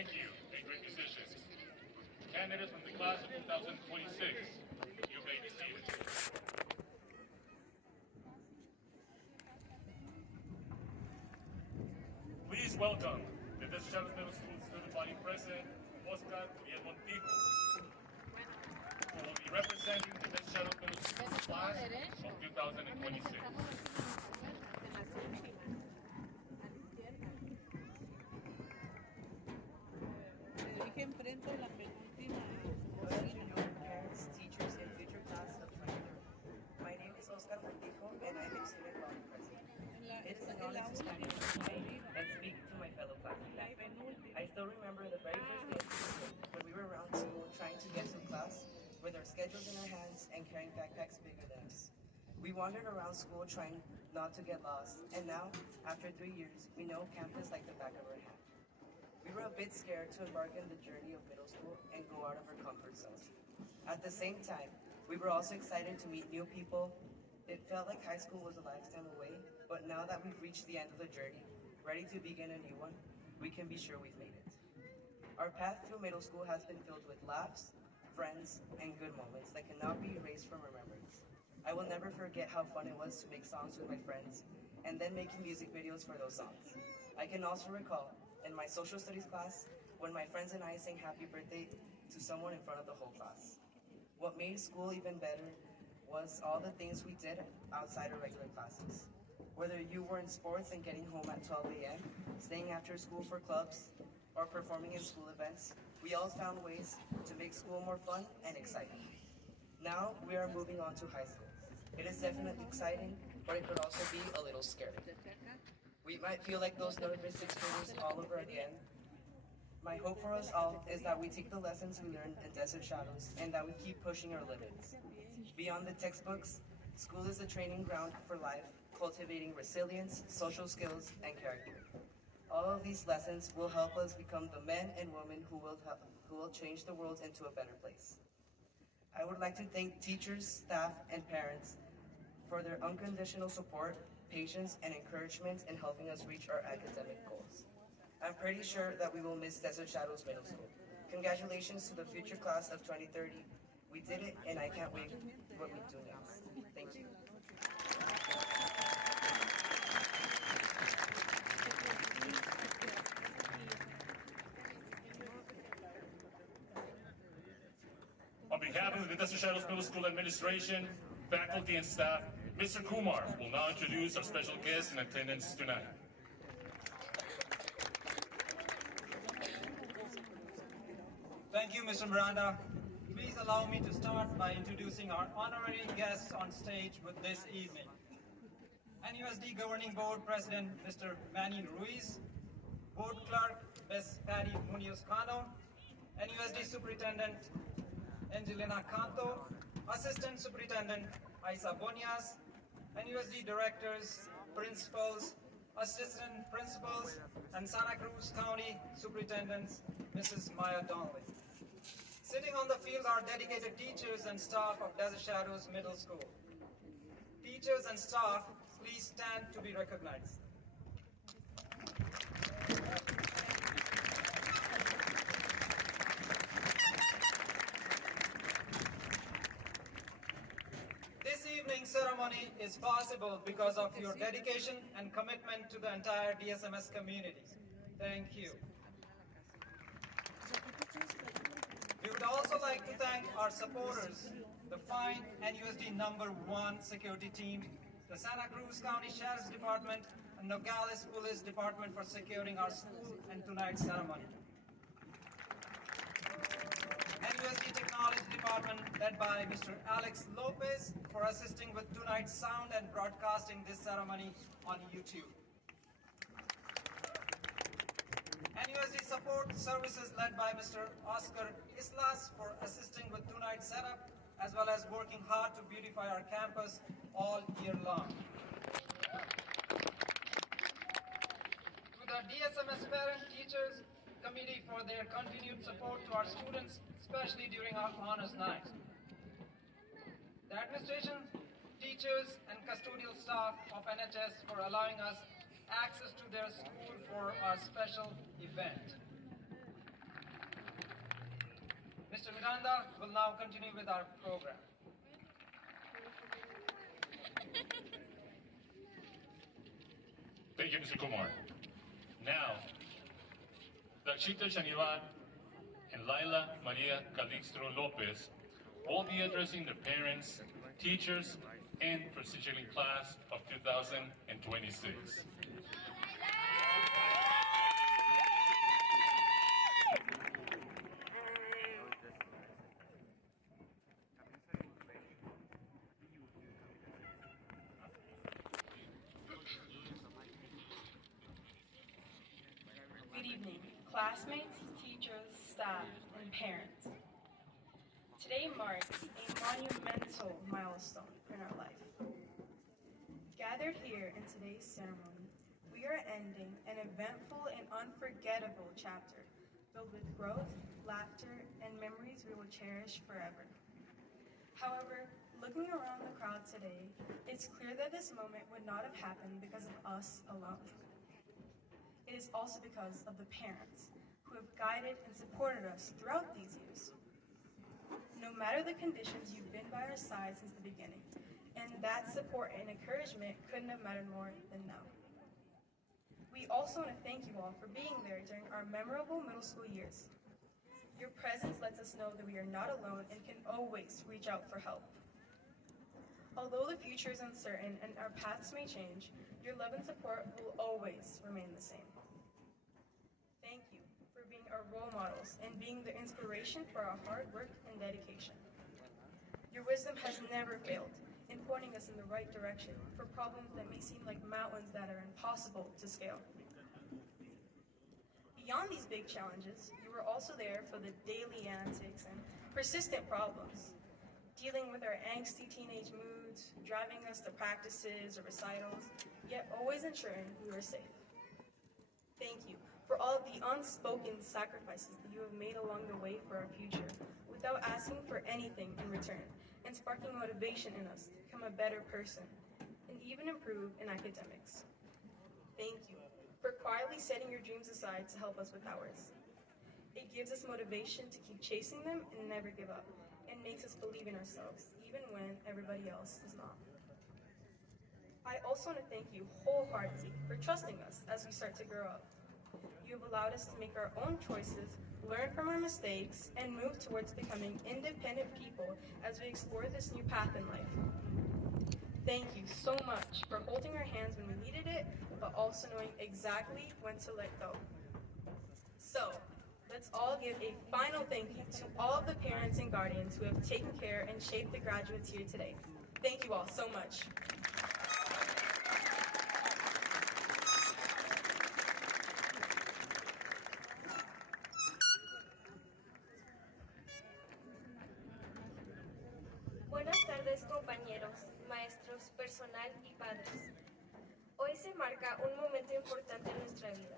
Thank you, and great musicians. Candidates from the class of 2026, you may be seated. Please welcome the Deschados Middle School Student Body President, Oscar Uriel Montijo, who will be representing the Deschados Middle School class of 2026. Good afternoon, parents, teachers, and future class of 2030. My name is Oscar Montijo, and I am student body president. It is an honor to stand here today and speak to my fellow classmates. I still remember the very first day of school when we were around school trying to get to class with our schedules in our hands and carrying backpacks bigger than us. We wandered around school trying not to get lost, and now, after 3 years, we know campus like the back of our hand. We were a bit scared to embark on the journey of middle school and go out of our comfort zones. At the same time, we were also excited to meet new people. It felt like high school was a lifetime away, but now that we've reached the end of the journey, ready to begin a new one, we can be sure we've made it. Our path through middle school has been filled with laughs, friends, and good moments that cannot be erased from our memories. I will never forget how fun it was to make songs with my friends and then making music videos for those songs. I can also recall in my social studies class when my friends and I sang happy birthday to someone in front of the whole class. What made school even better was all the things we did outside our regular classes. Whether you were in sports and getting home at 12 a.m., staying after school for clubs, or performing in school events, we all found ways to make school more fun and exciting. Now we are moving on to high school. It is definitely exciting, but it could also be a little scary. We might feel like those nervous sixth graders all over again. My hope for us all is that we take the lessons we learned in Desert Shadows and that we keep pushing our limits. Beyond the textbooks, school is a training ground for life, cultivating resilience, social skills, and character. All of these lessons will help us become the men and women who will change the world into a better place. I would like to thank teachers, staff, and parents for their unconditional support, patience, and encouragement in helping us reach our academic goals. I'm pretty sure that we will miss Desert Shadows Middle School. Congratulations to the future class of 2030. We did it, and I can't wait what we do next. Thank you. On behalf of the Desert Shadows Middle School administration, faculty, and staff, Mr. Kumar will now introduce our special guest in attendance tonight. Thank you, Mr. Miranda. Please allow me to start by introducing our honorary guests on stage with this evening. NUSD Governing Board President, Mr. Manny Ruiz, Board Clerk, Ms. Patty Munoz-Cano, NUSD Superintendent, Angelina Canto, Assistant Superintendent, Isa Bonias, NUSD Directors, Principals, Assistant Principals, and Santa Cruz County Superintendents, Mrs. Maya Donnelly. Sitting on the field are dedicated teachers and staff of Desert Shadows Middle School. Teachers and staff, please stand to be recognized. This evening's ceremony is possible because of your dedication and commitment to the entire DSMS community. Thank you. We would also like to thank our supporters, the fine NUSD number 1 security team, the Santa Cruz County Sheriff's Department, and Nogales Police Department for securing our school and tonight's ceremony. NUSD Technology Department led by Mr. Alex Lopez for assisting with tonight's sound and broadcasting this ceremony on YouTube. NUSD Support Services led by Mr. Oscar Islas for assisting with tonight's setup, as well as working hard to beautify our campus all year long. To the DSMS Parent Teachers Committee for their continued support to our students, especially during our honors night. The administration, teachers, and custodial staff of NHS for allowing us access to their school for our special event. Mr. Miranda will now continue with our program. Thank you, Mr. Kumar. Now, Dachita Shanivat and Laila Maria Calixto Lopez will be addressing the parents, teachers, and transitioning class of 2026. Good evening, classmates, teachers, staff, and parents. Today marks a monumental milestone in our life. Gathered here in today's ceremony, we are ending an eventful and unforgettable chapter filled with growth, laughter, and memories we will cherish forever. However, looking around the crowd today, it's clear that this moment would not have happened because of us alone. It is also because of the parents who have guided and supported us throughout these years. No matter the conditions, you've been by our side since the beginning, and that support and encouragement couldn't have mattered more than now. We also want to thank you all for being there during our memorable middle school years. Your presence lets us know that we are not alone and can always reach out for help. Although the future is uncertain and our paths may change, your love and support will always remain the same. Thank you for being our role models and being the inspiration for our hard work and dedication. Your wisdom has never failed in pointing us in the right direction for problems that may seem like mountains that are impossible to scale. Beyond these big challenges, you were also there for the daily antics and persistent problems, dealing with our angsty teenage moods, driving us to practices or recitals, yet always ensuring we were safe. Thank you for all of the unspoken sacrifices that you have made along the way for our future, without asking for anything in return, and sparking motivation in us to become a better person, and even improve in academics. Thank you for quietly setting your dreams aside to help us with ours. It gives us motivation to keep chasing them and never give up, and makes us believe in ourselves, even when everybody else does not. I also want to thank you wholeheartedly for trusting us as we start to grow up. You have allowed us to make our own choices, learn from our mistakes, and move towards becoming independent people as we explore this new path in life. Thank you so much for holding our hands when we needed it, but also knowing exactly when to let go. So, let's all give a final thank you to all of the parents and guardians who have taken care and shaped the graduates here today. Thank you all so much. Buenas tardes, compañeros, maestros, personal y padres. Hoy se marca un momento importante en nuestra vida.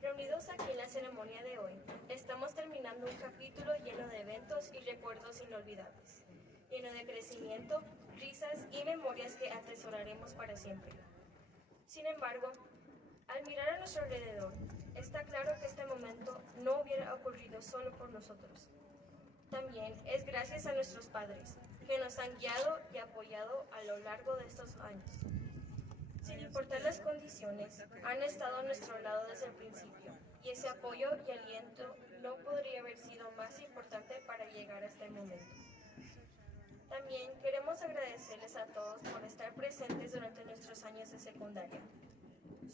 Reunidos aquí en la ceremonia de hoy, estamos terminando un capítulo lleno de eventos y recuerdos inolvidables, lleno de crecimiento, risas y memorias que atesoraremos para siempre. Sin embargo, al mirar a nuestro alrededor, está claro que este momento no hubiera ocurrido solo por nosotros. También es gracias a nuestros padres, que nos han guiado y apoyado a lo largo de estos años. Sin importar las condiciones, han estado a nuestro lado desde el principio, y ese apoyo y aliento no podría haber sido más importante para llegar a este momento. También queremos agradecerles a todos por estar presentes durante nuestros años de secundaria.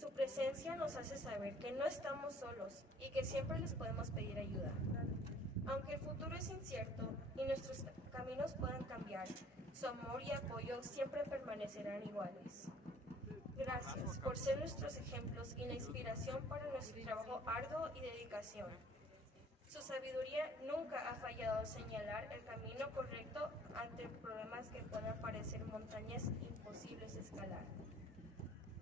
Su presencia nos hace saber que no estamos solos y que siempre les podemos pedir ayuda. Aunque el futuro es incierto y nuestros caminos puedan cambiar, su amor y apoyo siempre permanecerán iguales. Gracias por ser nuestros ejemplos y la inspiración para nuestro trabajo arduo y dedicación. Su sabiduría nunca ha fallado al señalar el camino correcto ante problemas que puedan parecer montañas imposibles de escalar.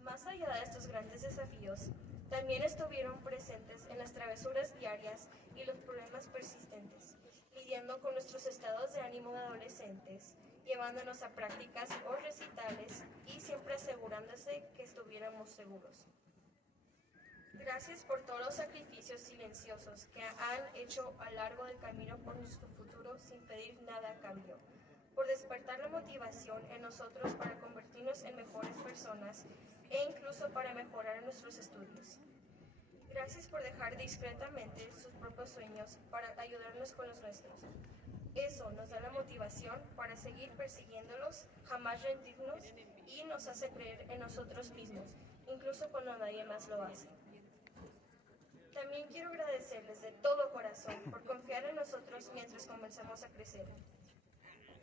Más allá de estos grandes desafíos, también estuvieron presentes en las travesuras diarias y los problemas persistentes, lidiando con nuestros estados de ánimo de adolescentes, llevándonos a prácticas o recitales y siempre asegurándose que estuviéramos seguros. Gracias por todos los sacrificios y silenciosos que han hecho a lo largo del camino por nuestro futuro sin pedir nada a cambio, por despertar la motivación en nosotros para convertirnos en mejores personas e incluso para mejorar nuestros estudios. Gracias por dejar discretamente sus propios sueños para ayudarnos con los nuestros. Eso nos da la motivación para seguir persiguiéndolos, jamás rendirnos y nos hace creer en nosotros mismos, incluso cuando nadie más lo hace. También quiero agradecerles de todo corazón por confiar en nosotros mientras comenzamos a crecer.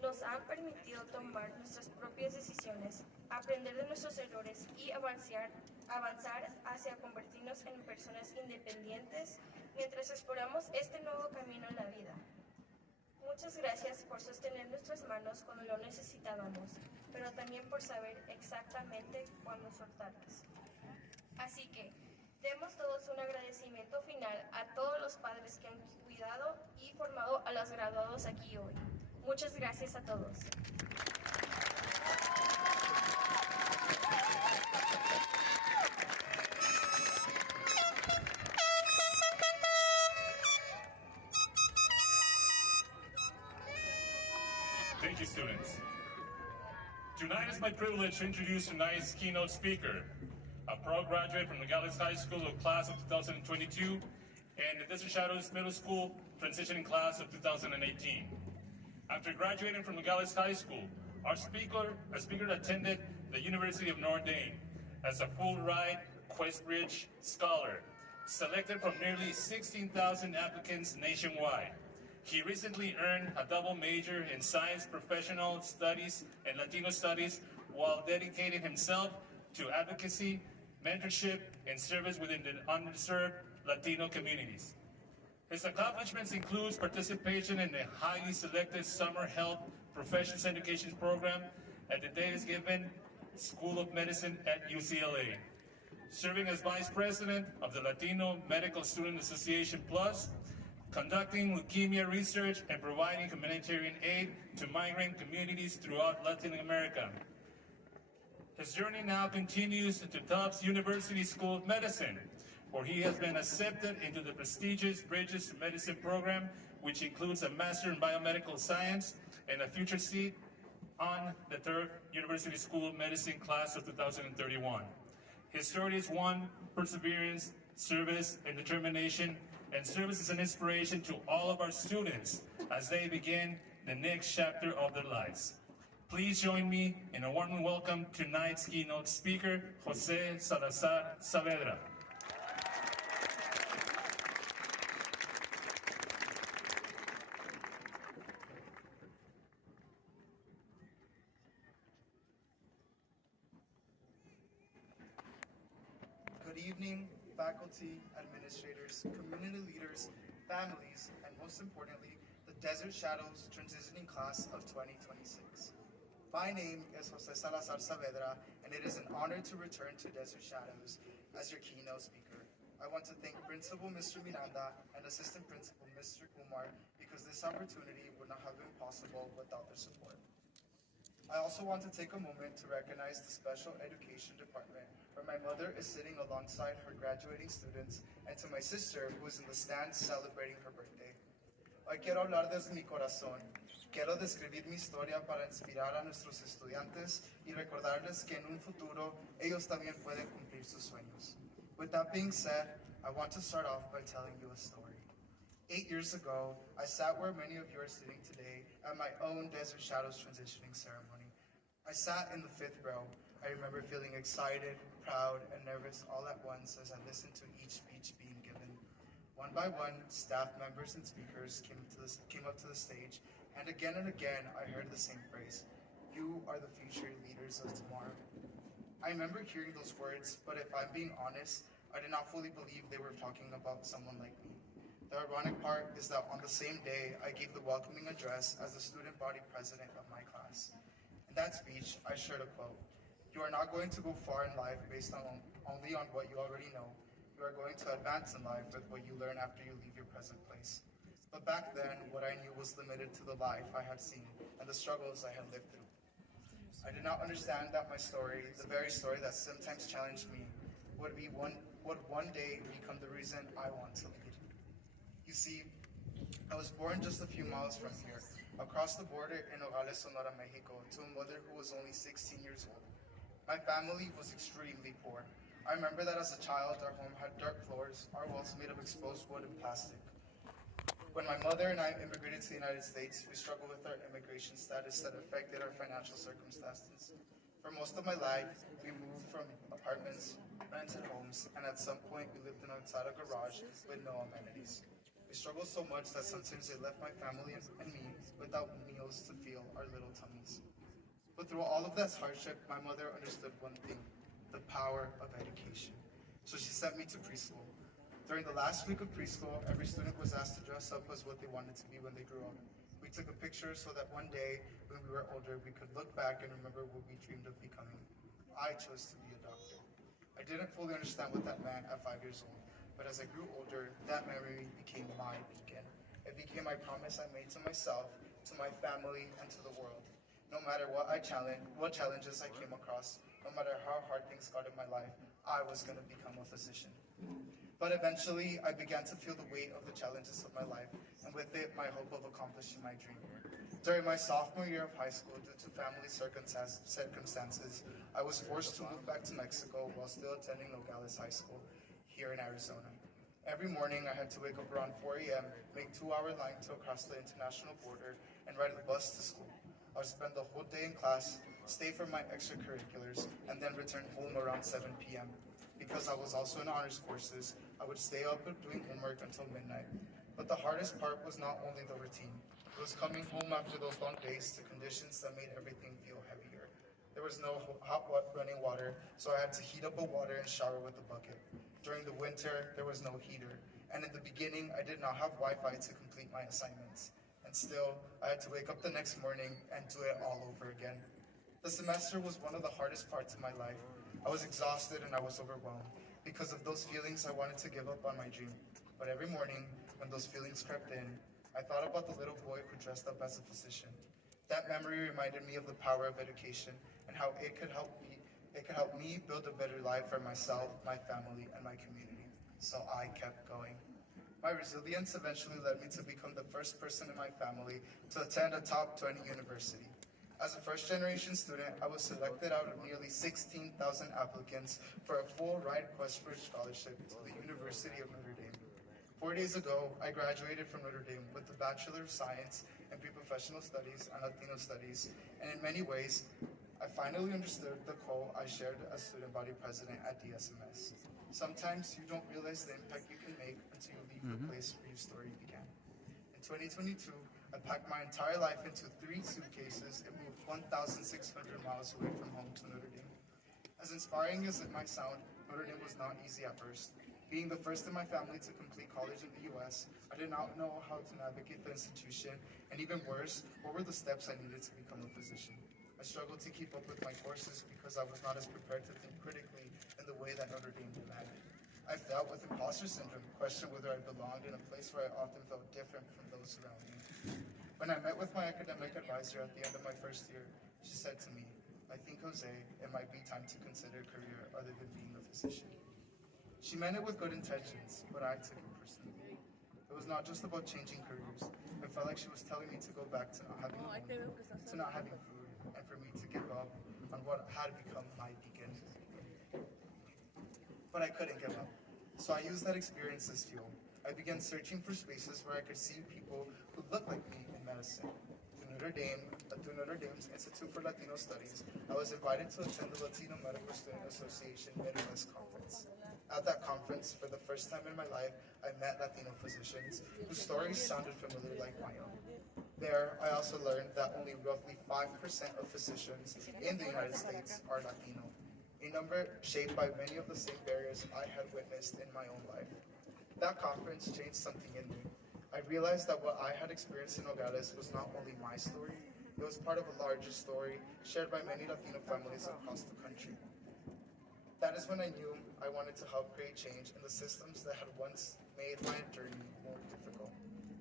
Nos han permitido tomar nuestras propias decisiones, aprender de nuestros errores y avanzar hacia convertirnos en personas independientes mientras exploramos este nuevo camino en la vida. Muchas gracias por sostener nuestras manos cuando lo necesitábamos, pero también por saber exactamente cuándo soltarlas. Así que, demos todos un agradecimiento final a todos los padres que han cuidado y formado a los graduados aquí hoy. Muchas gracias a todos. Thank you, students. Tonight it's my privilege to introduce tonight's keynote speaker, a proud graduate from Nogales High School of class of 2022 and the Desert Shadows Middle School transitioning class of 2018. After graduating from Nogales High School, our speaker attended the University of Notre Dame as a full-ride Questbridge Scholar, selected from nearly 16,000 applicants nationwide. He recently earned a double major in Science Professional Studies and Latino Studies while dedicating himself to advocacy, mentorship, and service within the underserved Latino communities. His accomplishments include participation in the highly selected Summer Health Professions Education Program at the Davis-Giffen School of Medicine at UCLA, serving as Vice President of the Latino Medical Student Association Plus, conducting leukemia research and providing humanitarian aid to migrant communities throughout Latin America. His journey now continues into Tufts University School of Medicine, where he has been accepted into the prestigious Bridges to Medicine program, which includes a Master in Biomedical Science and a future seat on the Third University School of Medicine class of 2031. His story is one: perseverance, service, and determination, and service is an inspiration to all of our students as they begin the next chapter of their lives. Please join me in a warm welcome to tonight's keynote speaker, Jose Salazar Saavedra. Good evening, faculty, administrators, community leaders, families, and most importantly, the Desert Shadows transitioning class of 2026. My name is Jose Salazar Saavedra, and it is an honor to return to Desert Shadows as your keynote speaker. I want to thank Principal Mr. Miranda and Assistant Principal Mr. Kumar because this opportunity would not have been possible without their support. I also want to take a moment to recognize the Special Education Department, where my mother is sitting alongside her graduating students, and to my sister, who is in the stands celebrating her birthday. Hoy quiero hablar desde mi corazón. Quiero describir mi historia para inspirar a nuestros estudiantes y recordarles que en un futuro ellos también pueden cumplir sus sueños. With that being said, I want to start off by telling you a story. 8 years ago, I sat where many of you are sitting today at my own Desert Shadows transitioning ceremony. I sat in the 5th row. I remember feeling excited, proud, and nervous all at once as I listened to each speech being given. One by one, staff members and speakers came up to the stage, and again I heard the same phrase: "You are the future leaders of tomorrow." I remember hearing those words, but if I'm being honest, I did not fully believe they were talking about someone like me. The ironic part is that on the same day, I gave the welcoming address as the student body president of my class. In that speech, I shared a quote: "You are not going to go far in life based only on what you already know. You are going to advance in life with what you learn after you leave your present place." But back then, what I knew was limited to the life I had seen and the struggles I had lived through. I did not understand that my story, the very story that sometimes challenged me, would one day become the reason I want to lead. I was born just a few miles from here, across the border in Nogales, Sonora, Mexico, to a mother who was only 16 years old. My family was extremely poor. I remember that as a child, our home had dirt floors, our walls made of exposed wood and plastic. When my mother and I immigrated to the United States, we struggled with our immigration status that affected our financial circumstances. For most of my life, we moved from apartments, rented homes, and at some point we lived inside a garage with no amenities. We struggled so much that sometimes they left my family and me without meals to fill our little tummies. But through all of this hardship, my mother understood one thing, the power of education. So she sent me to preschool. During the last week of preschool, every student was asked to dress up as what they wanted to be when they grew up. We took a picture so that one day, when we were older, we could look back and remember what we dreamed of becoming. I chose to be a doctor. I didn't fully understand what that meant at 5 years old, but as I grew older, that memory became my beacon. It became my promise I made to myself, to my family, and to the world. No matter what challenges I came across, no matter how hard things got in my life, I was going to become a physician. But eventually, I began to feel the weight of the challenges of my life, and with it, my hope of accomplishing my dream. During my sophomore year of high school, due to family circumstances, I was forced to move back to Mexico while still attending Nogales High School here in Arizona. Every morning, I had to wake up around 4 a.m., make 2-hour line to cross the international border, and ride the bus to school. I would spend the whole day in class, stay for my extracurriculars, and then return home around 7 p.m. Because I was also in honors courses, I would stay up doing homework until midnight. But the hardest part was not only the routine. It was coming home after those long days to conditions that made everything feel heavier. There was no running water, so I had to heat up a water and shower with a bucket. During the winter, there was no heater. And in the beginning, I did not have Wi-Fi to complete my assignments. And still, I had to wake up the next morning and do it all over again. The semester was one of the hardest parts of my life. I was exhausted and I was overwhelmed. Because of those feelings, I wanted to give up on my dream. But every morning, when those feelings crept in, I thought about the little boy who dressed up as a physician. That memory reminded me of the power of education and how it could help me build a better life for myself, my family, and my community. So I kept going. My resilience eventually led me to become the first person in my family to attend a top 20 university. As a first-generation student, I was selected out of nearly 16,000 applicants for a full ride Questbridge scholarship to the University of Notre Dame. 4 days ago, I graduated from Notre Dame with a Bachelor of Science in Pre-Professional Studies and Latino Studies, and in many ways, I finally understood the call I shared as student body president at DSMS. Sometimes you don't realize the impact you can make until you leave the place where your story began. In 2022, I packed my entire life into 3 suitcases and moved 1,600 miles away from home to Notre Dame. As inspiring as it might sound, Notre Dame was not easy at first. Being the first in my family to complete college in the US, I did not know how to navigate the institution, and even worse, what were the steps I needed to become a physician. I struggled to keep up with my courses because I was not as prepared to think critically in the way that Notre Dame demanded. I dealt with imposter syndrome, questioned whether I belonged in a place where I often felt different from those around me. When I met with my academic advisor at the end of my first year, she said to me, "I think, Jose, it might be time to consider a career other than being a physician." She meant it with good intentions, but I took it personally. It was not just about changing careers. It felt like she was telling me to go back to not having a home, to not having food, and for me to give up on what had become my beacon. But I couldn't give up. So I used that experience as fuel. I began searching for spaces where I could see people who looked like me in medicine. Through Notre Dame's Institute for Latino Studies, I was invited to attend the Latino Medical Student Association Midwest Conference. At that conference, for the first time in my life, I met Latino physicians whose stories sounded familiar like my own. There, I also learned that only roughly 5% of physicians in the United States are Latino, a number shaped by many of the same barriers I had witnessed in my own life. That conference changed something in me. I realized that what I had experienced in Nogales was not only my story, it was part of a larger story shared by many Latino families across the country. That is when I knew I wanted to help create change in the systems that had once made my journey more difficult.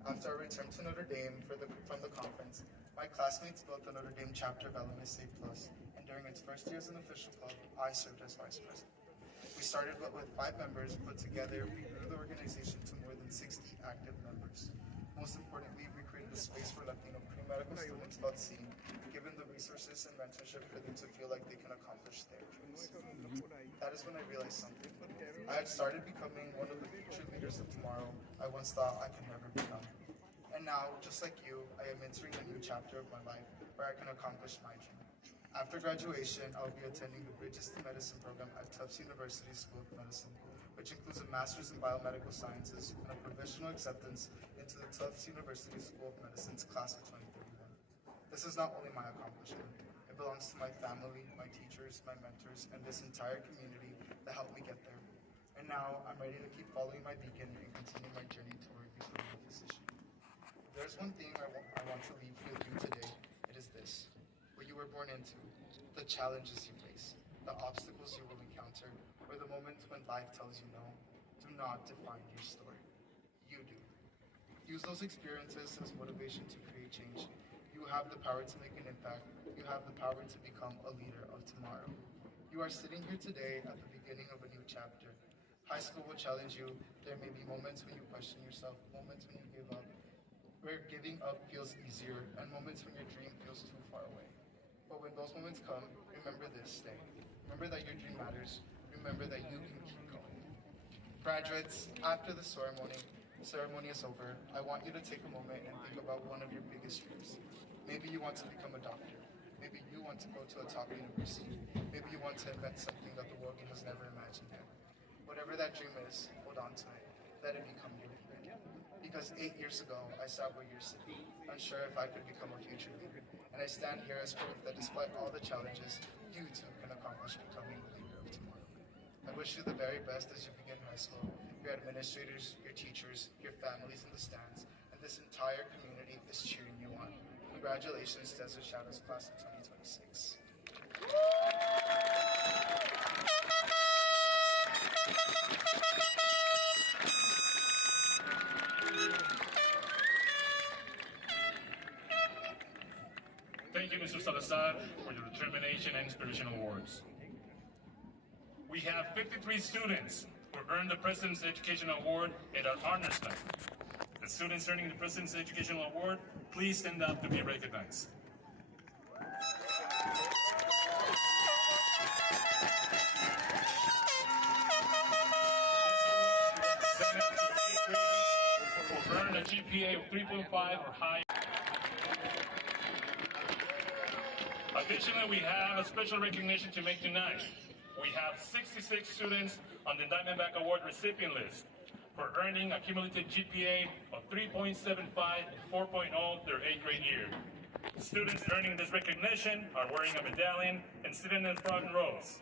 After I returned to Notre Dame from the conference, my classmates built the Notre Dame chapter of LMSA Plus, and during its first year as an official club, I served as vice president. We started with 5 members, but together we grew the organization to more than 60 active members. Most importantly, biomedical students felt seen, given the resources and mentorship for them to feel like they can accomplish their dreams. That is when I realized something. I had started becoming one of the future leaders of tomorrow I once thought I could never become. And now, just like you, I am entering a new chapter of my life where I can accomplish my dream. After graduation, I'll be attending the Bridges to Medicine program at Tufts University School of Medicine, which includes a master's in biomedical sciences and a provisional acceptance into the Tufts University School of Medicine's class of 2031. This is not only my accomplishment, it belongs to my family, my teachers, my mentors, and this entire community that helped me get there. And now, I'm ready to keep following my beacon and continue my journey toward becoming a physician. If there's one thing I want to leave with you today, it is this. What you were born into, the challenges you face, the obstacles you will encounter, or the moments when life tells you no, do not define your story. You do. Use those experiences as motivation to create change. You have the power to make an impact. You have the power to become a leader of tomorrow. You are sitting here today at the beginning of a new chapter. High school will challenge you. There may be moments when you question yourself, moments when you give up, where giving up feels easier, and moments when your dream feels too far away. But when those moments come, remember this, stay. Remember that your dream matters. Remember that you can keep going. Graduates, after the ceremony is over, I want you to take a moment and think about one of your biggest dreams. Maybe you want to become a doctor. Maybe you want to go to a top university. Maybe you want to invent something that the world has never imagined yet. Whatever that dream is, hold on to it. Let it become your leader. Because 8 years ago, I sat where you're sitting, unsure if I could become a future leader. And I stand here as proof that despite all the challenges, you too can accomplish becoming the leader of tomorrow. I wish you the very best as you begin high school. Your administrators, your teachers, your families in the stands, and this entire community is cheering you on. Congratulations, Desert Shadows Class of 2026. Thank you, Mr. Salazar, for your determination and inspiration awards. We have 53 students who earned the President's Education Award at our honors night. The students earning the President's Education Award, please stand up to be recognized. Who earned a GPA of 3.5 or higher. Additionally, we have a special recognition to make tonight. We have 66 students on the Diamondback Award recipient list for earning a cumulative GPA of 3.75 and 4.0 their 8th grade year. Students earning this recognition are wearing a medallion and sitting in the front rows.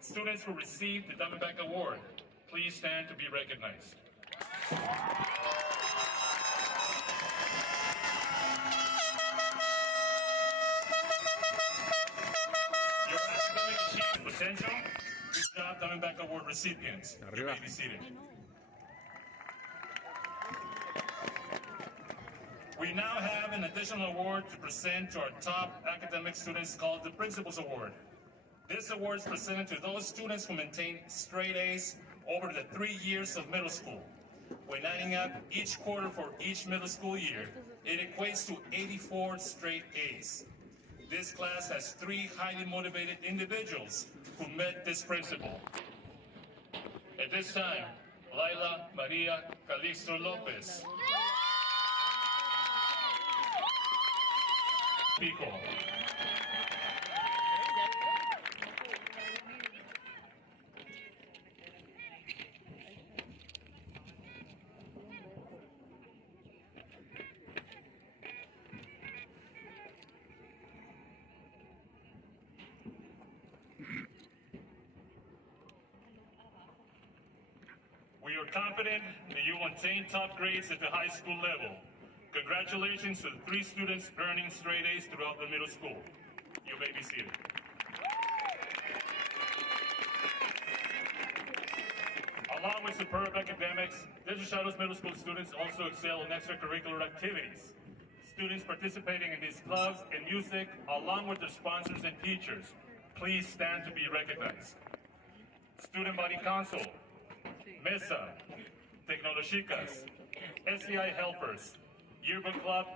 Students who received the Diamondback Award, please stand to be recognized. Potential. Good job, Diamondback Award recipients. You may be seated. We now have an additional award to present to our top academic students called the Principal's Award. This award is presented to those students who maintain straight A's over the 3 years of middle school. When adding up each quarter for each middle school year, it equates to 84 straight A's. This class has 3 highly motivated individuals who met this principle. At this time, Laila Maria Calixto Lopez. Pico. We are confident that you will attain top grades at the high school level. Congratulations to the 3 students earning straight A's throughout the middle school. You may be seated. Along with superb academics, Desert Shadows Middle School students also excel in extracurricular activities. Students participating in these clubs and music, along with their sponsors and teachers, please stand to be recognized. Student Body Council, Mesa, Tecnologicas, SCI Helpers, Yearbook Club,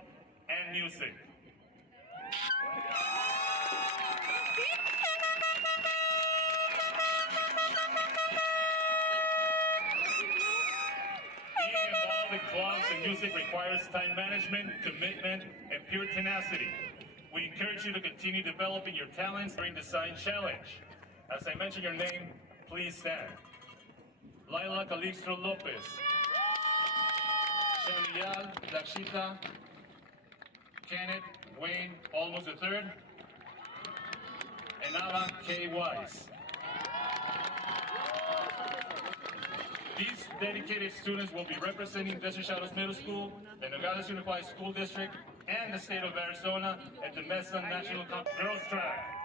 and Music. with clubs and music requires time management, commitment, and pure tenacity. We encourage you to continue developing your talents during the Sign Challenge. As I mention your name, please stand. Laila Calixto Lopez, Shamiel Dakshita, Kenneth Wayne Almost III, and Nala K. Wise. These dedicated students will be representing Desert Shadows Middle School, the Nogales Unified School District, and the state of Arizona at the Mesa National Girls Track,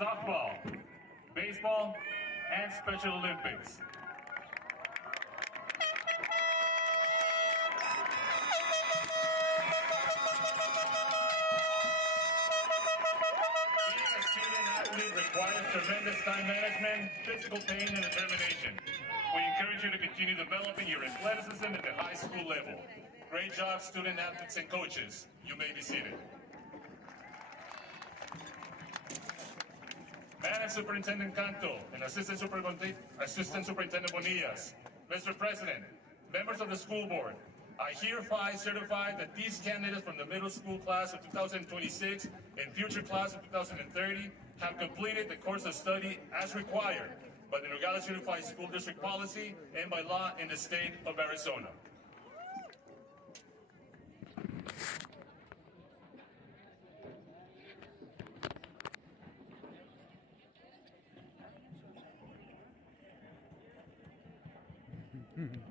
softball, baseball, and Special Olympics. Being a student athlete requires tremendous time management, physical pain, and determination. We encourage you to continue developing your athleticism at the high school level. Great job, student athletes and coaches. You may be seated. Madam Superintendent Canto and Assistant Superintendent Bonillas, Mr. President, members of the school board, I hereby certify that these candidates from the middle school class of 2026 and future class of 2030 have completed the course of study as required by the Nogales Unified School District policy and by law in the state of Arizona.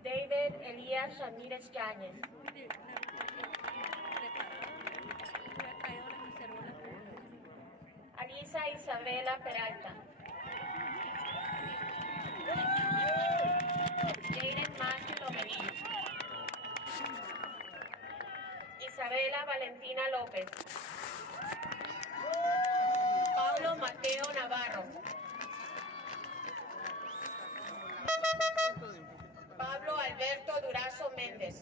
David Elías Ramírez Yáñez. Alisa Isabela Peralta. Jaden Matthew Lomelí. Isabela Valentina López. Pablo Mateo Navarro. Pablo Alberto Durazo Méndez.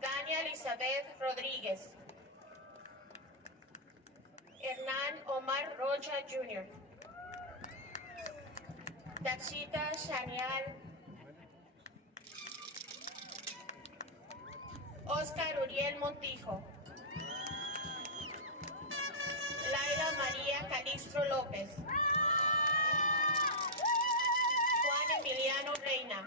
Daniel Elizabeth Rodríguez. Hernán Omar Rocha Jr. Dakshita Shanial. Oscar Uriel Montijo. Laila María Calixto López. Juan Emiliano Reina.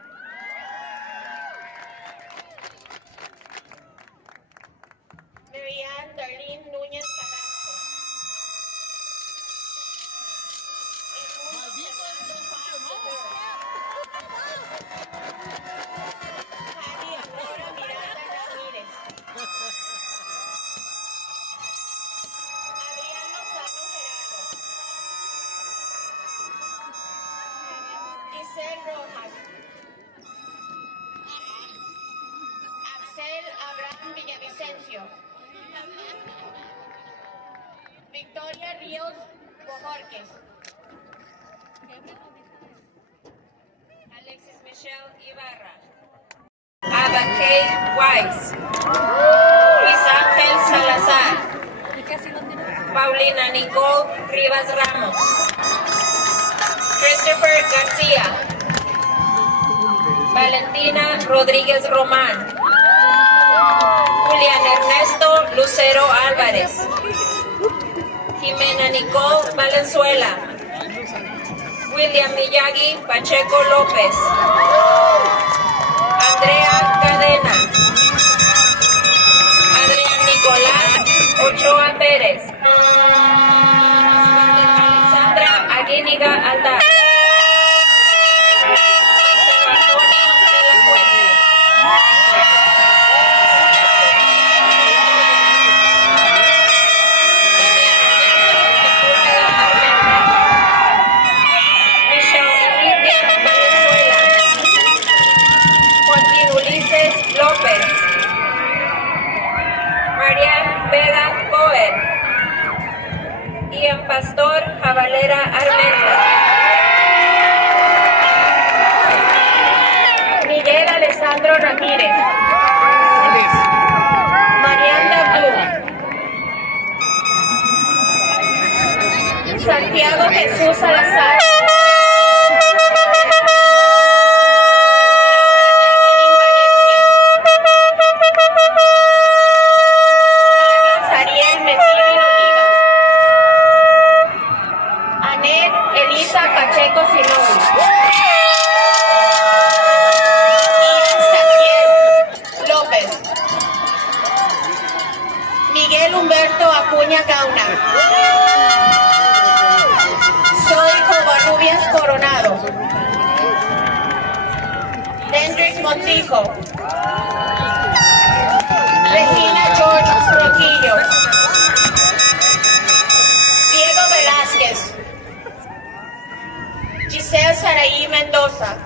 Marianne Darlene Núñez Carrasco. Javi Aurora Miranda Ramírez. Adrián Lozano Gerardo. Giselle Rojas. Axel Abraham Villavicencio. Victoria Ríos Bojorques. Alexis Michelle Ibarra. Abakay Weiss. Luis Ángel Salazar. Paulina Nicole Rivas Ramos. Christopher García. Valentina Rodríguez Román. Julián Ernesto Lucero Álvarez. Jimena Nicole Valenzuela. William Miyagi Pacheco López. Andrea Cadena. Adrián Nicolás Ochoa Pérez. Alexandra Aguíniga Aldar. Marcelo Antonio de la Fuente. Joaquín Ulises López. Marian Vega Cohen. Ian Pastor Jabalera Armenta. Miguel Alessandro Ramírez. Mariana Blum. Santiago Jesús Salazar. Andrés Montijo. Regina George Trujillo. Diego Velázquez. Giselle Saraí Mendoza.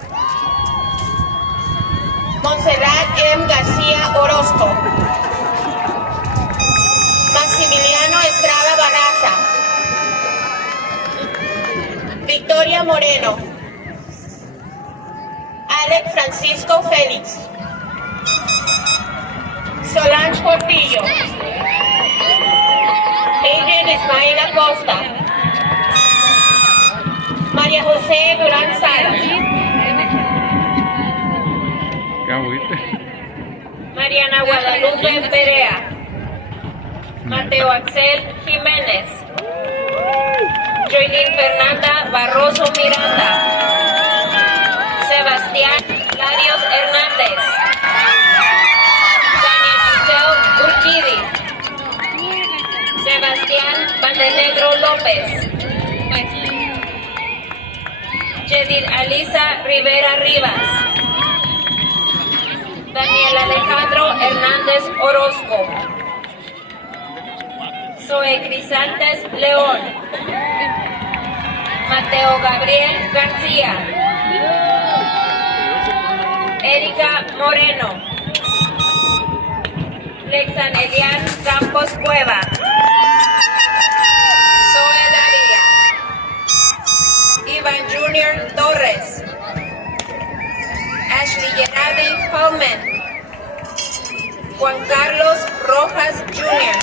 Montserrat M. García Orozco. Maximiliano Estrada Barraza. Victoria Moreno. Alex Francisco Félix. Solange Portillo. Adrian Ismael Acosta. María José Durán Salas. Mariana Guadalupe Perea. Mateo Axel Jiménez. Joylin Fernanda Barroso Miranda. Sebastián Larios Hernández. Tania Giselle Urquidi. Sebastián Valdenegro López. Yedir Alisa Rivera Rivas. Daniel Alejandro Hernández Orozco. Zoe Crisantes León. Mateo Gabriel García. Erika Moreno. Lexan Elian Campos Cueva. Zoe Dávila. Iván Junior Torres. Ashley Gerardi Pullman. Juan Carlos Rojas Jr.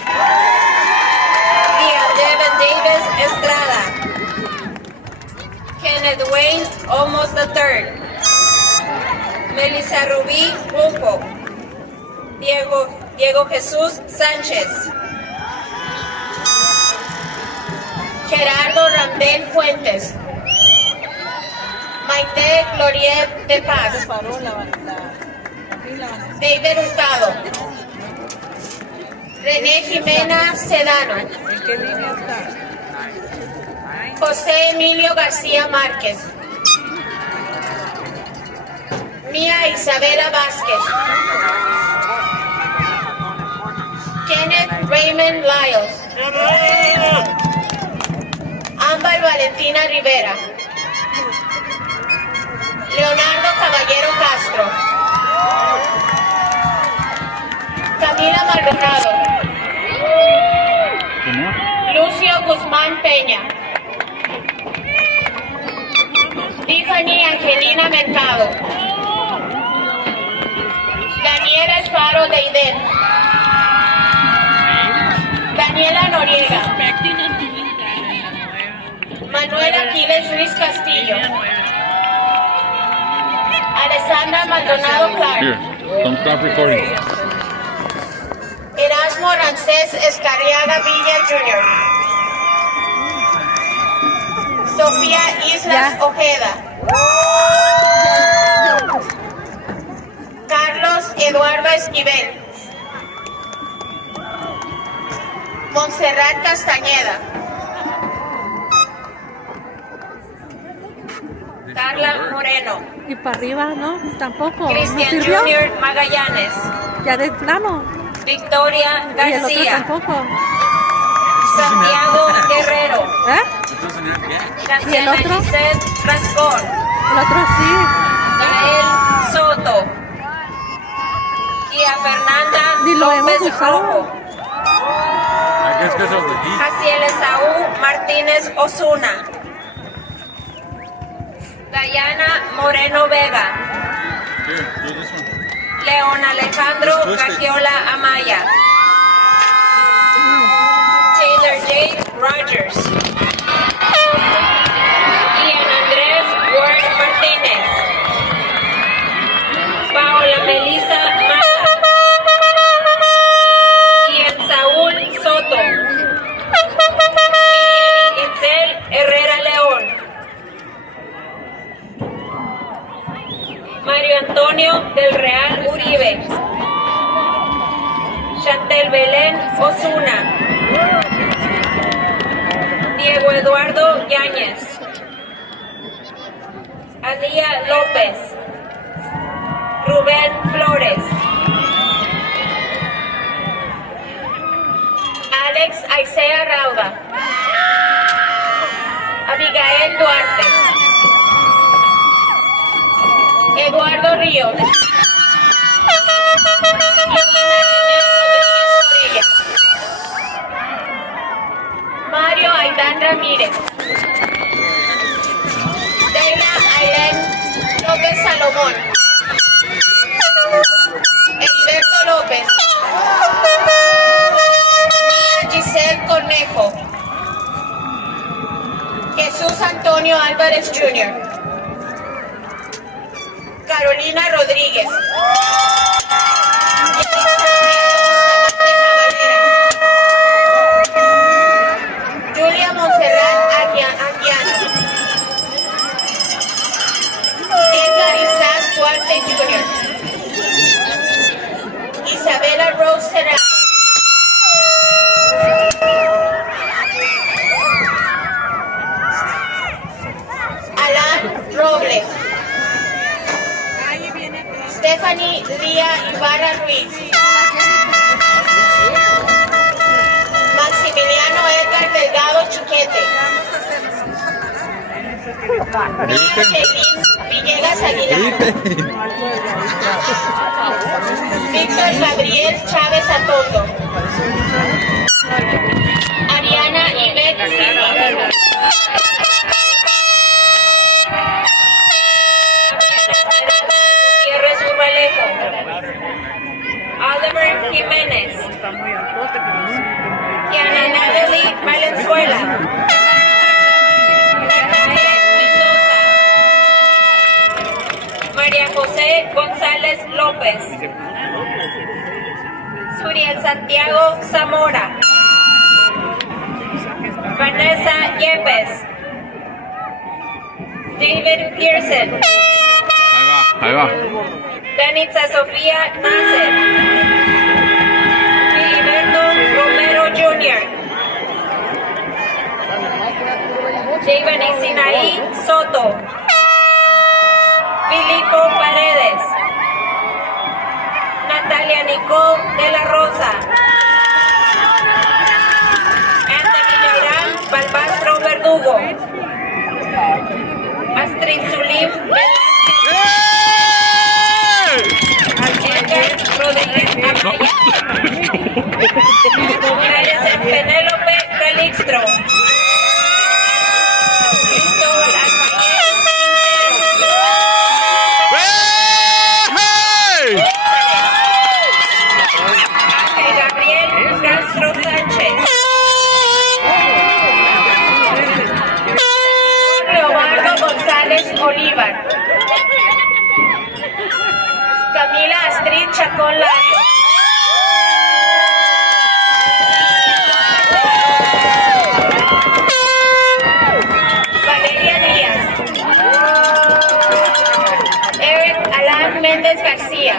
Ian Devin Davis Estrada. Kenneth Wayne Olmos III. Melissa Rubí Bufo. Diego Jesús Sánchez. Gerardo Randel Fuentes. Maite Gloriet de Paz. David Hurtado. René Jimena Sedano. José Emilio García Márquez. Mía Isabela Vázquez. Kenneth Raymond Lyles. Ámbar Valentina Rivera. Leonardo Caballero Castro. Camila Maldonado. Lucio Guzmán Peña. Tiffany Angelina Mercado. Daniela Esfaro Deiden. Daniela Noriega. Manuel Aquiles Luis Castillo. Alessandra Maldonado Clark. Here, don't stop recording. Erasmo Rancés Escarriaga Villa Jr. Sofía Islas Ojeda. Carlos Eduardo Esquivel. Montserrat Castañeda. Carla Moreno. Y para arriba, ¿no? Tampoco. Cristian ¿No sirvió? Junior Magallanes. Ya de plano. Victoria Y el otro García. tampoco. Santiago Guerrero. ¿Eh? ¿Y el Graciela otro? Gisette Rascón. El otro sí. Gael Soto. Gia Fernanda Ni lo hemos López usado. Rojo. I guess because of the heat. Jaciel Esaú Martínez Osuna. Dayana Moreno Vega. Here, do this one. León Alejandro Just twist it. Gagiola Amaya. Taylor J. Rogers. Ian Andrés Ward Martínez. Paola Melissa Mata. Ian Saúl Soto. Miriam Itzel Herrera León. Mario Antonio del Real Uribe. Chantel Belén Osuna. Diego Eduardo Yáñez. Alía López. Rubén Flores. Alex Aicea Rauda. Abigail Duarte. Eduardo Ríos. Mario Aidán Ramírez. Deina Ailén López Salomón. Heriberto López. Mía Giselle Cornejo. Jesús Antonio Álvarez Jr. Carolina Rodríguez. Julia Montserrat Anguiano. Edgar Isaac Duarte Jr. Isabela Rose Serrano. Alan Robles. Stephanie Lía Ibarra Ruiz. Maximiliano Edgar Delgado Chiquete. Mía Jaylin Villegas Aguilar. Víctor Gabriel Chávez Atondo. Ariana Ivette Silva. Gutiérrez Urbalejo. Oliver Jiménez. Kiana Natalie Valenzuela. Mendoza. María José González López. Suriel Santiago Zamora. Vanessa Yepes. David Pearson. Ahí va. Danitza Sofía Nasser. Filiberto Romero Jr. Javani Sinaí Soto. Filipo Paredes. Natalia Nicole de la Rosa. Anthony Yairán Balbastro Verdugo. Astrid Zulim Velázquez. Edgar Rodríguez Amaya. Penélope Calixtro. Cristóbal Alfayet Ángel Gabriel Castro Sánchez. Leobardo González Olivar. Camila Astrid Chacón Lario. Valeria Díaz. Eric Alan Méndez García.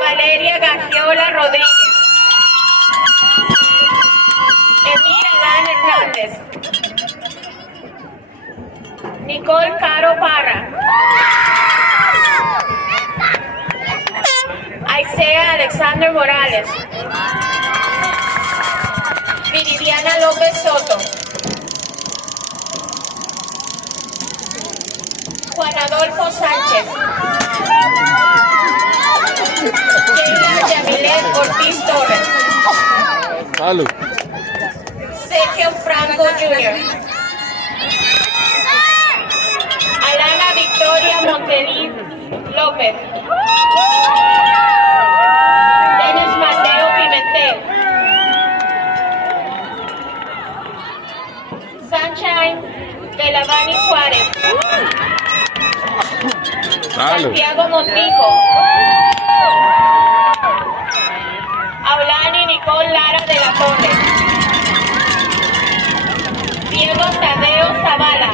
Valeria Gagiola Rodríguez. Emil Adán Hernández. Nicole Caro Parra. Aicea Alexander Morales. Viridiana López Soto. Juan Adolfo Sánchez. Keila Yamilet Ortiz Torres. Salud. Sergio Franco Jr. Alana Victoria Monterí López. Denis Mateo Pimentel. Sunshine Delavani Suárez. Santiago Montijo. Aulani Nicole Lara de la Torre. Diego Tadeo Zavala.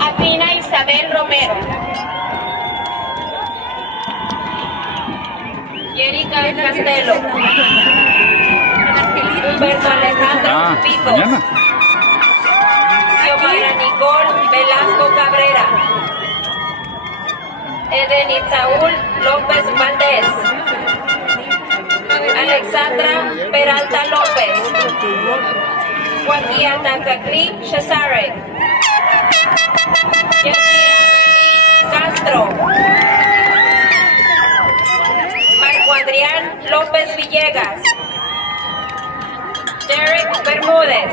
Afina Isabel Romero. Jerica Castelo. Humberto Alejandro Picos. Mañana. Xiomara Nicole Adenitzaúl López Valdés, Alexandra Peralta López, Joaquín Tafacli Cesare, Yasira Maní Castro, Marco Adrián López Villegas, Derek Bermúdez,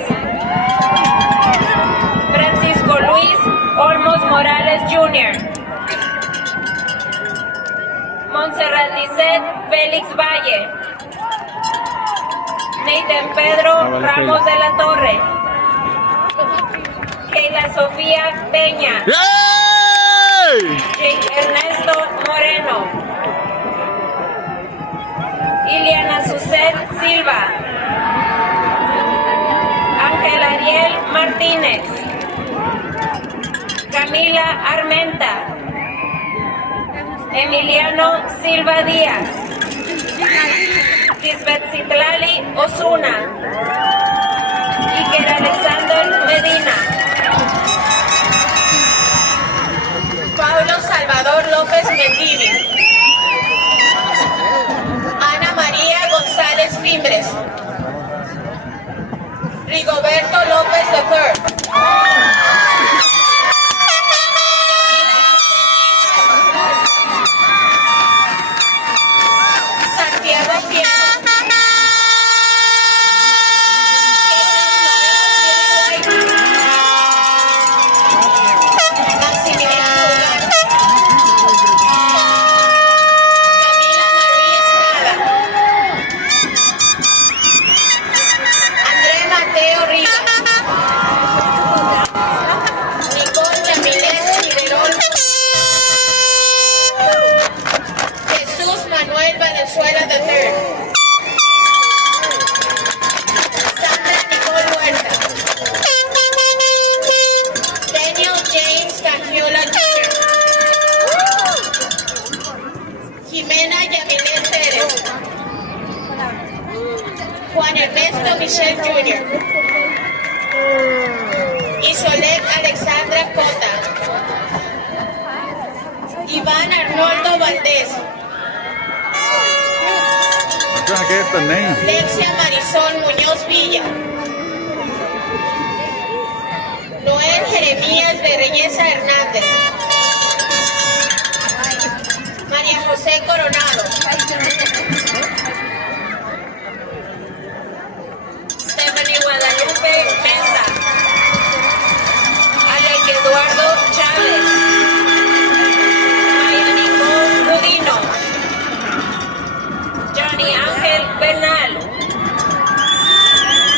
Francisco Luis Olmos Morales Jr., Montserrat Lisset Félix Valle, Nathan Pedro Ramos de la Torre, Keila Sofía Peña, Jake Ernesto Moreno, Iliana Suset Silva, Ángel Ariel Martínez, Camila Armenta, Emiliano Silva Díaz, Lisbeth Citlali Osuna, Iker Alexander Medina, Pablo Salvador López Mendívil, Ana María González Fimbres, Rigoberto López III, Santiago Fierro, Maximiliano Ugarte, Camila María Estrada, André Mateo Rivas, Nicole Yamilet Figuerol, Jesús Manuel Valenzuela III, Sandra Nicole Huerta, Daniel James Cagiola Jr., Jimena Yamilet Pérez, Juan Ernesto Michel Jr., Isolet Alexandra Cota, Iván Arnoldo Valdés, Lexia Marisol Muñoz Villa, Noel Jeremías de Reyesa Hernández, María José Coronado, Stephanie Guadalupe Mesa, Alec Eduardo Chávez, Maya Nicole Gudino, Johnny Ángel Bernal,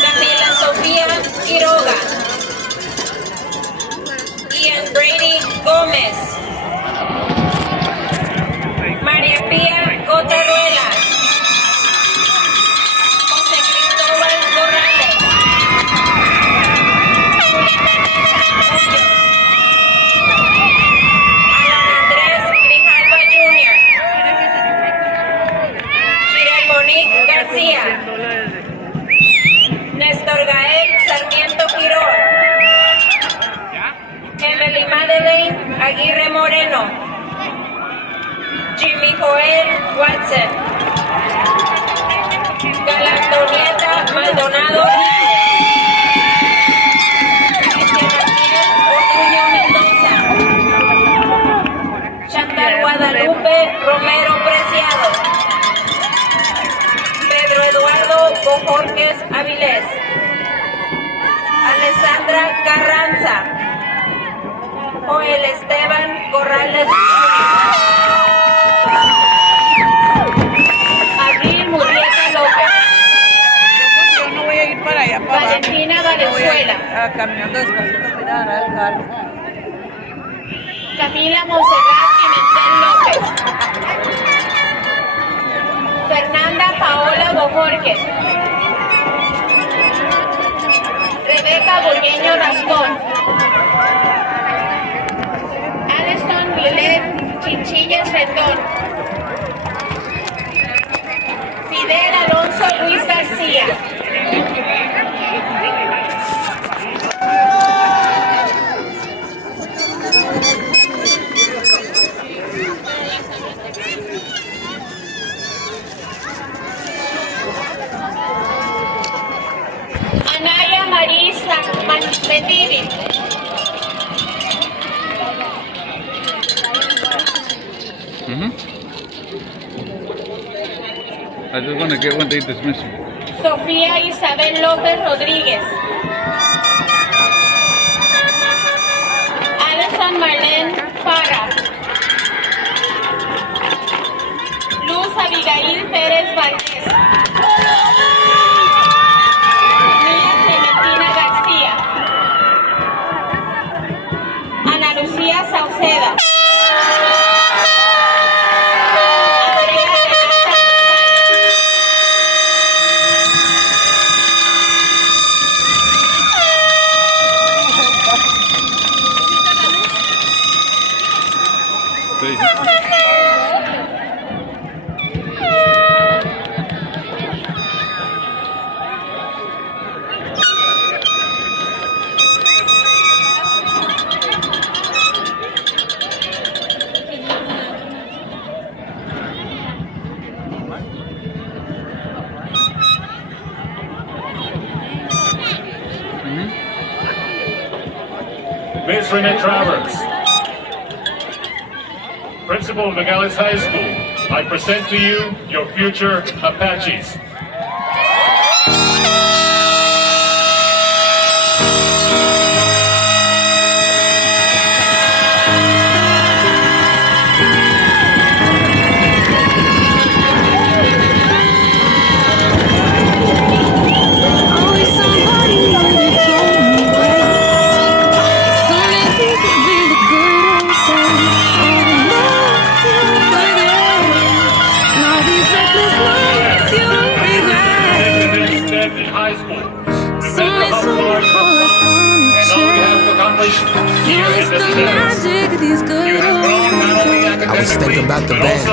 Camila Sofía Quiroga, Ian Brady Gómez, María Pía Cotarruelas, José Cristóbal Morales, Julieta Nessa Hoyos, Alan Andrés Grijalva Jr., Shirel Monique García, Néstor Gael Sarmiento Girón, Emily Madeleine Aguirre Moreno, Jimmy Joel Watson, Galantonieta Maldonado, Cristian Ariel Ortuño Mendoza, Chantal Guadalupe Romero Preciado, Pedro Eduardo Bojorquez Avilés, Alessandra Carranza, Joel Esteban Corrales Jr., Abril Murrieta López, Yo no voy a ir para allá, para Valentina Valenzuela, caminando despacito, mirar al carro. Camila Monserrat Pimentel López, Fernanda Paola Bojorquez, Rebeca Burgueño Rascón, Aleston Milet Chinchillas Rendón, Fidel Alonso Luis García, I just want to get when they dismiss you. Sofía Isabel López Rodríguez. Alison Marlene Parra. Luz Abigail Pérez Valdés. Mía Clementina García. Ana Lucía Sauceda. Ms. Renee Travers, Principal of Nogales High School, I present to you your future Apaches. I was thinking about the band,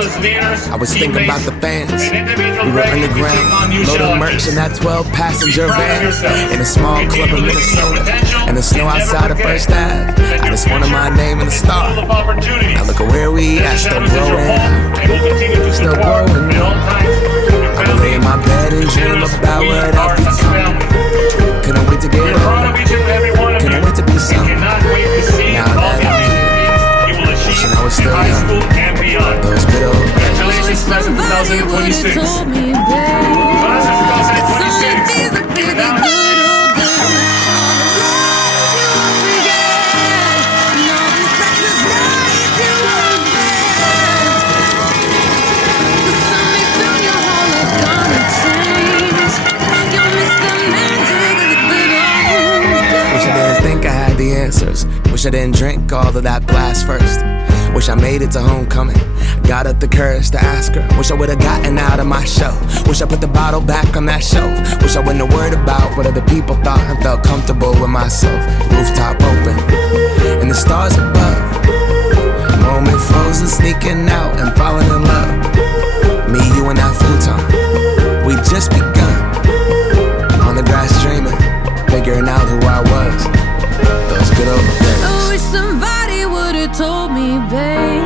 I was thinking about the fans. We were underground, loading merch in that 12-passenger van in a small club in Minnesota, and the snow outside of First Ave. I just wanted my name in the star. Now look at where we at, still growing, still growing. I would lay in my bed and dream about what I've become. Couldn't wait to get older, couldn't wait to be something. Now that I'm here, wishing I was still young. Those good old days. Congratulations, class of 2026. Class of 2026. Wish I didn't think I had the answers. Wish I didn't drink all of that glass first. Wish I made it to homecoming. Got up the courage to ask her. Wish I would've gotten out of my show. Wish I put the bottle back on that shelf. Wish I wouldn't have worried about what other people thought and felt comfortable with myself. Rooftop open and the stars above. Moment frozen, sneaking out and falling in love. Me, you, and that futon. We just begun. On the grass dreaming, figuring out who I was. Those good old days. I wish somebody would've told me, babe,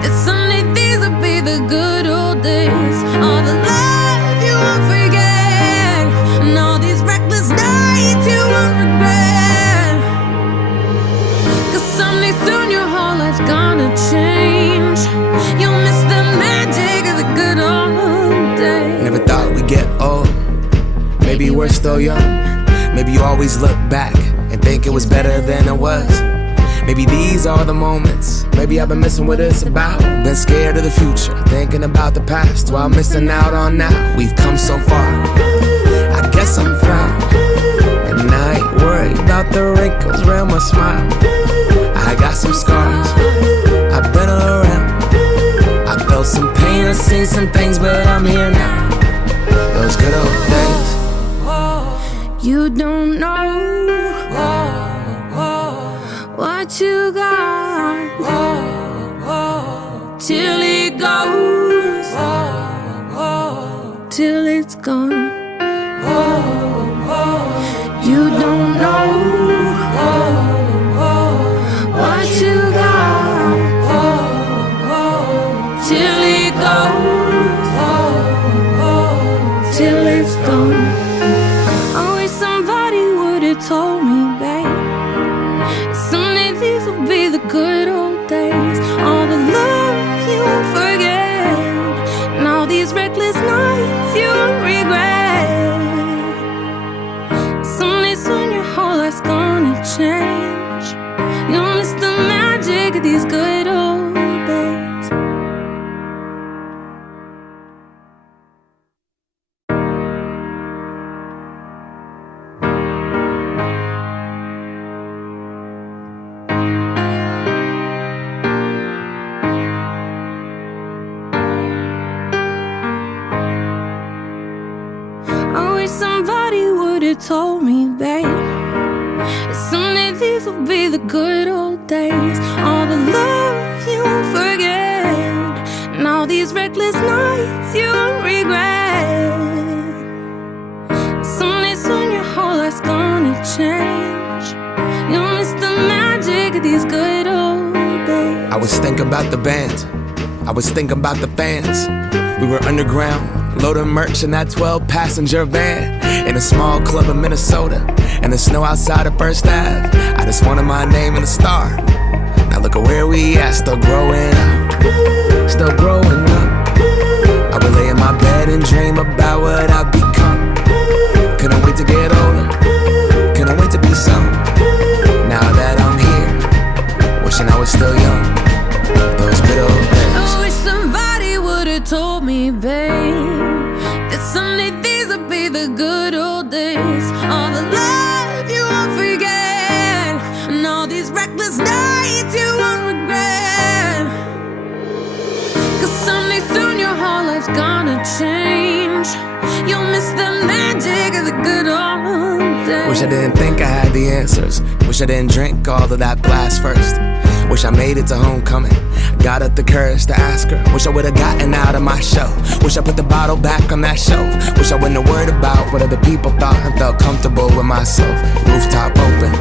that someday these would be the good old days. All the love you won't forget, and all these reckless nights you won't regret. 'Cause someday soon your whole life's gonna change. You'll miss the magic of the good old days. Never thought we'd get old. Maybe we're still young. Maybe you always look back and think it was better than it was. Maybe these are the moments. Maybe I've been missing what it's about. Been scared of the future, thinking about the past while missing out on now. We've come so far, I guess I'm proud. And I ain't worried about the wrinkles around my smile. I got some scars, I've been around. I felt some pain, I've seen some things, but I'm here now. Those good old days. You don't know what you got till it goes, till it's gone. You don't know what you got till it goes, till it's gone. I wish somebody would've told me, babe, someday these will be the good old days. All the love you these good old days. I wish somebody would've told me, babe, that someday these will be the good old days. All the love you won't forget, and all these reckless nights you won't regret. Someday soon your whole life's gonna change. You'll miss the magic of these good old days. I was thinking about the band, I was thinking about the fans. We were underground, loading merch in that 12-passenger van, in a small club in Minnesota, and the snow outside of First Ave. I just wanted my name and a star. Now look at where we at, still growing up, still growing up. I would lay in my bed and dream about what I've become. Couldn't wait to get older, couldn't wait to be some. Now that I'm here, wishing I was still young. Those good old days. I wish somebody would've told me, babe, that someday these would be the good old days. All the love you won't forget, and all these reckless nights you won't regret. Cause someday soon your whole life's gonna change. You'll miss the magic of the good old days. Wish I didn't think I had the answers. Wish I didn't drink all of that glass first. Wish I made it to homecoming, got up the courage to ask her. Wish I would've gotten out of my show. Wish I put the bottle back on that shelf. Wish I wouldn't have worried about what other people thought and felt comfortable with myself. Rooftop open.